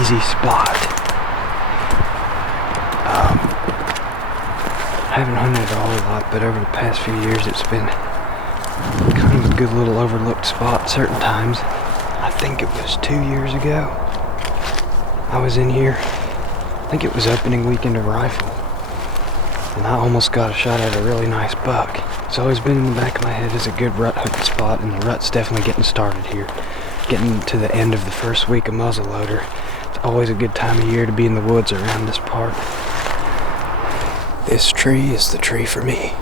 easy spot. I haven't hunted it a whole lot, but over the past few years it's been kind of a good little overlooked spot certain times. I think it was 2 years ago. I was in here, I think it was opening weekend of rifle, and I almost got a shot at a really nice buck. It's always been in the back of my head as a good rut hunting spot, and the rut's definitely getting started here. Getting to the end of the first week of muzzleloader. It's always a good time of year to be in the woods around this part. This tree is the tree for me.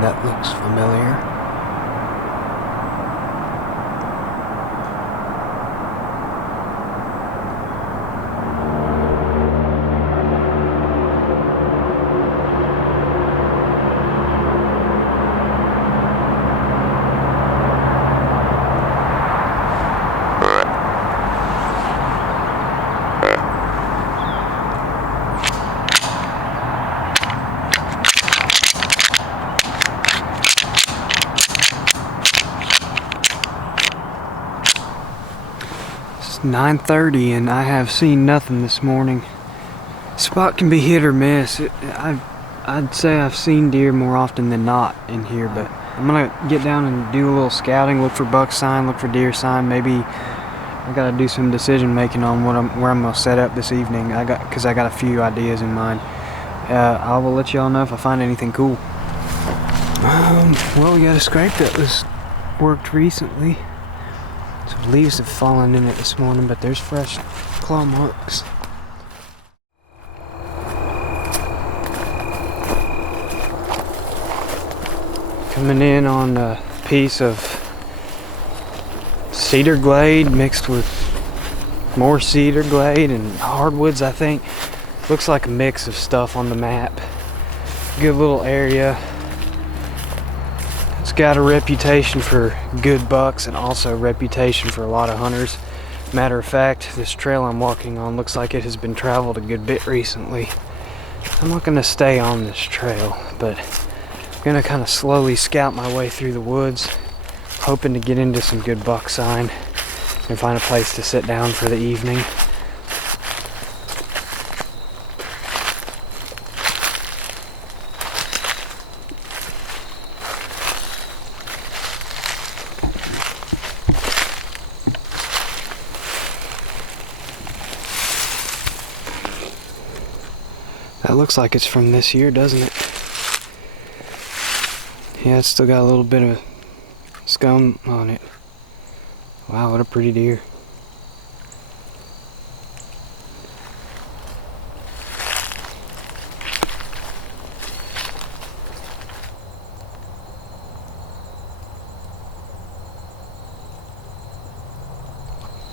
That looks familiar. It's 9:30 and I have seen nothing this morning. Spot can be hit or miss. I'd say I've seen deer more often than not in here, but I'm gonna get down and do a little scouting, look for buck sign, look for deer sign. Maybe I gotta do some decision making on where I'm gonna set up this evening. Cause I got a few ideas in mind. I will let y'all know if I find anything cool. Well, we got a scrape that was worked recently. Some leaves have fallen in it this morning, but there's fresh claw marks. Coming in on a piece of cedar glade mixed with more cedar glade and hardwoods, I think. Looks like a mix of stuff on the map. Good little area. It's got a reputation for good bucks and also a reputation for a lot of hunters. Matter of fact, this trail I'm walking on looks like it has been traveled a good bit recently. I'm not gonna stay on this trail, but I'm gonna kind of slowly scout my way through the woods, hoping to get into some good buck sign and find a place to sit down for the evening. That looks like it's from this year, doesn't it? Yeah, it's still got a little bit of scum on it. Wow, what a pretty deer.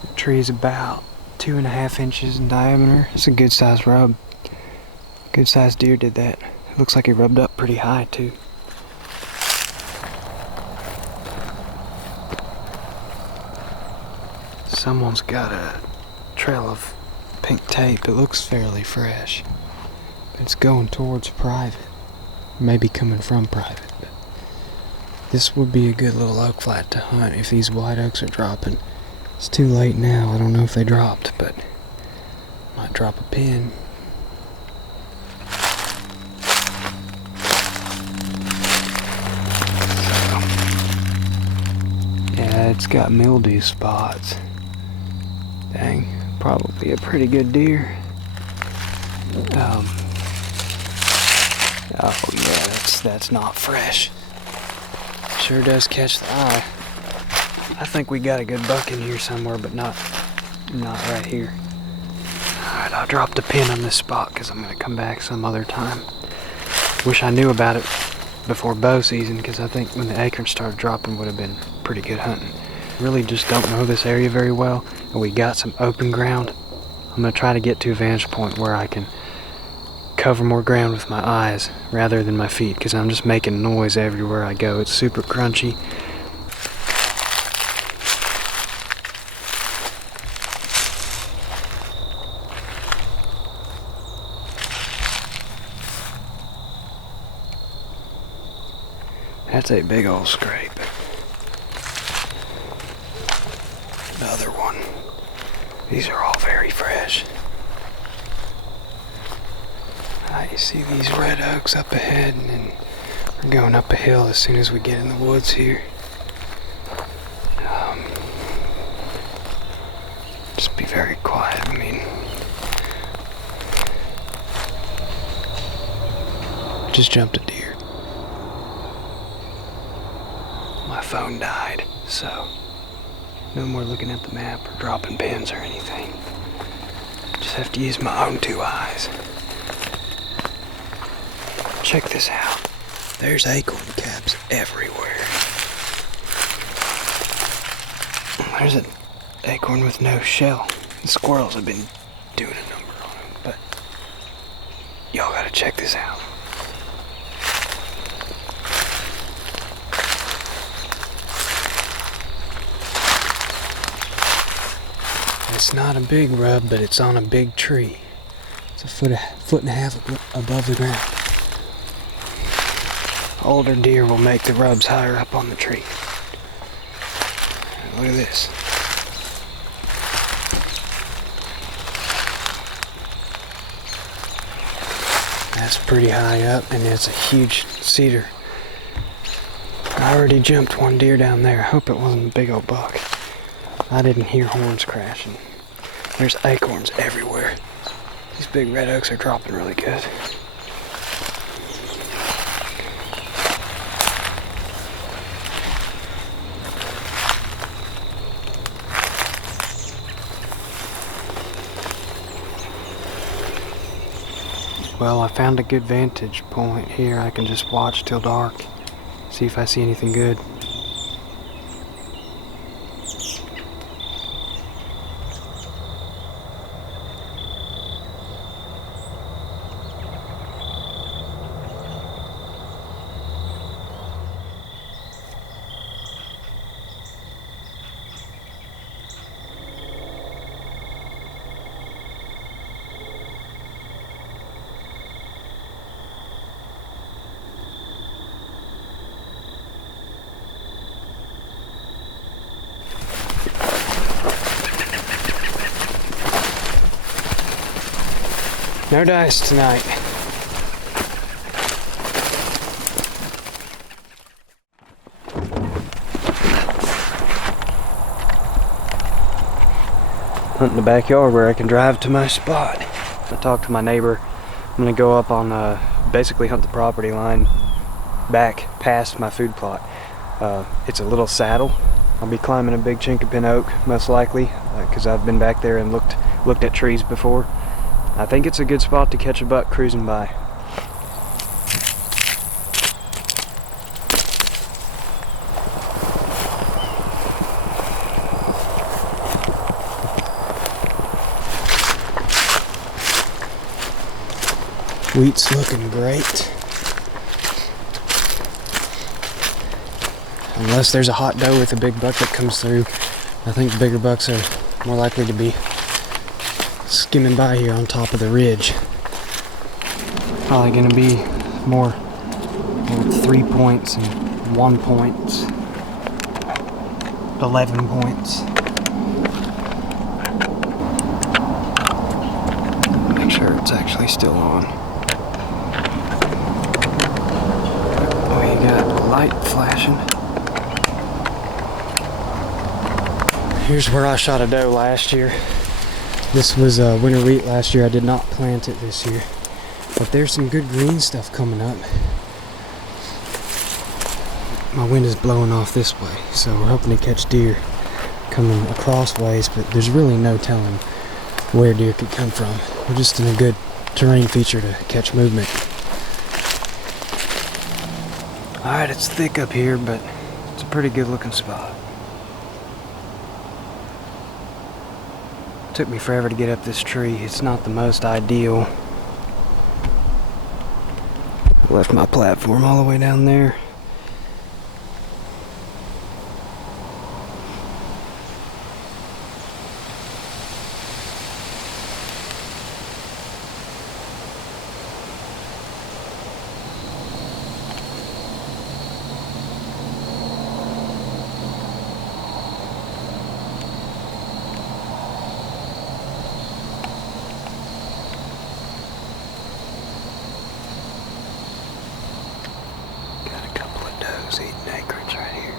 The tree's about 2.5 inches in diameter. It's a good sized rub. Good sized deer did that. It looks like he rubbed up pretty high too. Someone's got a trail of pink tape. It looks fairly fresh. It's going towards private. Maybe coming from private. But this would be a good little oak flat to hunt if these white oaks are dropping. It's too late now. I don't know if they dropped, but might drop a pin. Yeah, it's got mildew spots. Dang, probably a pretty good deer. Oh yeah, that's not fresh. Sure does catch the eye. I think we got a good buck in here somewhere, but not right here. Alright, I'll drop the pin on this spot because I'm gonna come back some other time. Wish I knew about it before bow season, because I think when the acorns started dropping would have been pretty good hunting. Really just don't know this area very well, and we got some open ground. I'm gonna try to get to a vantage point where I can cover more ground with my eyes rather than my feet, because I'm just making noise everywhere I go. It's super crunchy. That's a big old scrape. Another one. These are all very fresh. You see these red oaks up ahead, and then we're going up a hill as soon as we get in the woods here. Just be very quiet. I mean, just jumped a deer. My phone died, so no more looking at the map or dropping pins or anything. Just have to use my own two eyes. Check this out. There's acorn caps everywhere. There's an acorn with no shell. The squirrels have been doing a number on them, but y'all gotta check this out. It's not a big rub, but it's on a big tree. It's a foot and a half above the ground. Older deer will make the rubs higher up on the tree. Look at this. That's pretty high up, and it's a huge cedar. I already jumped one deer down there. I hope it wasn't a big old buck. I didn't hear horns crashing. There's acorns everywhere. These big red oaks are dropping really good. Well, I found a good vantage point here. I can just watch till dark, see if I see anything good. No dice tonight. Hunt in the backyard where I can drive to my spot. I talked to my neighbor. I'm gonna go up on basically hunt the property line back past my food plot. It's a little saddle. I'll be climbing a big chinkapin oak most likely, because I've been back there and looked at trees before. I think it's a good spot to catch a buck cruising by. Wheat's looking great. Unless there's a hot doe with a big buck that comes through, I think bigger bucks are more likely to be skimming by here on top of the ridge. Probably gonna be more 3 points and 1 points, 11 points. Make sure it's actually still on. We got light flashing. Here's where I shot a doe last year. This was winter wheat last year. I did not plant it this year. But there's some good green stuff coming up. My wind is blowing off this way, so we're hoping to catch deer coming across ways, but there's really no telling where deer could come from. We're just in a good terrain feature to catch movement. Alright, it's thick up here, but it's a pretty good looking spot. Took me forever to get up this tree. It's not the most ideal. Left my platform all the way down there. Bucks eating acorns right here.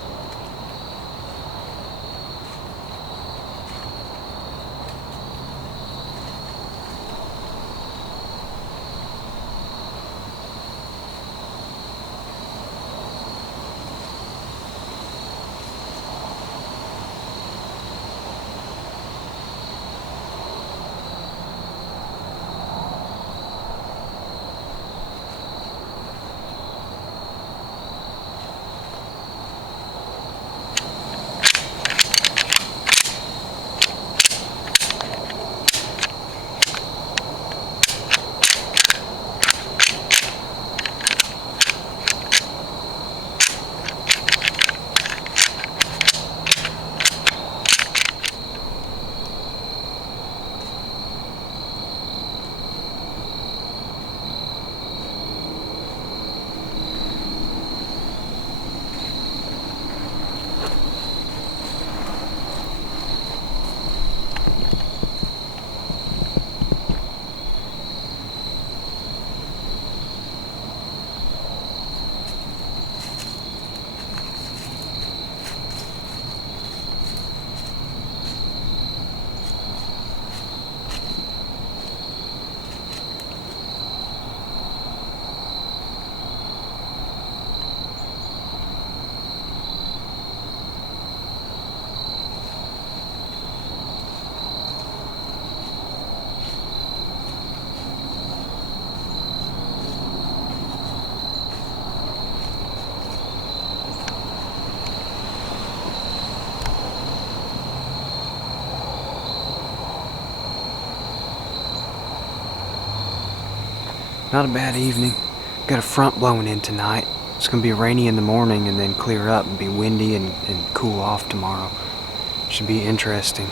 Not a bad evening. Got a front blowing in tonight. It's gonna be rainy in the morning and then clear up and be windy and cool off tomorrow. Should be interesting.